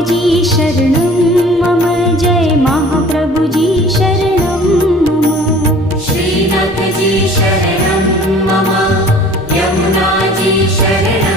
जी शरणं मम, जय महाप्रभु जी शरणं मम। श्रीनाथ जी शरणं मम, यमुना जी शरणं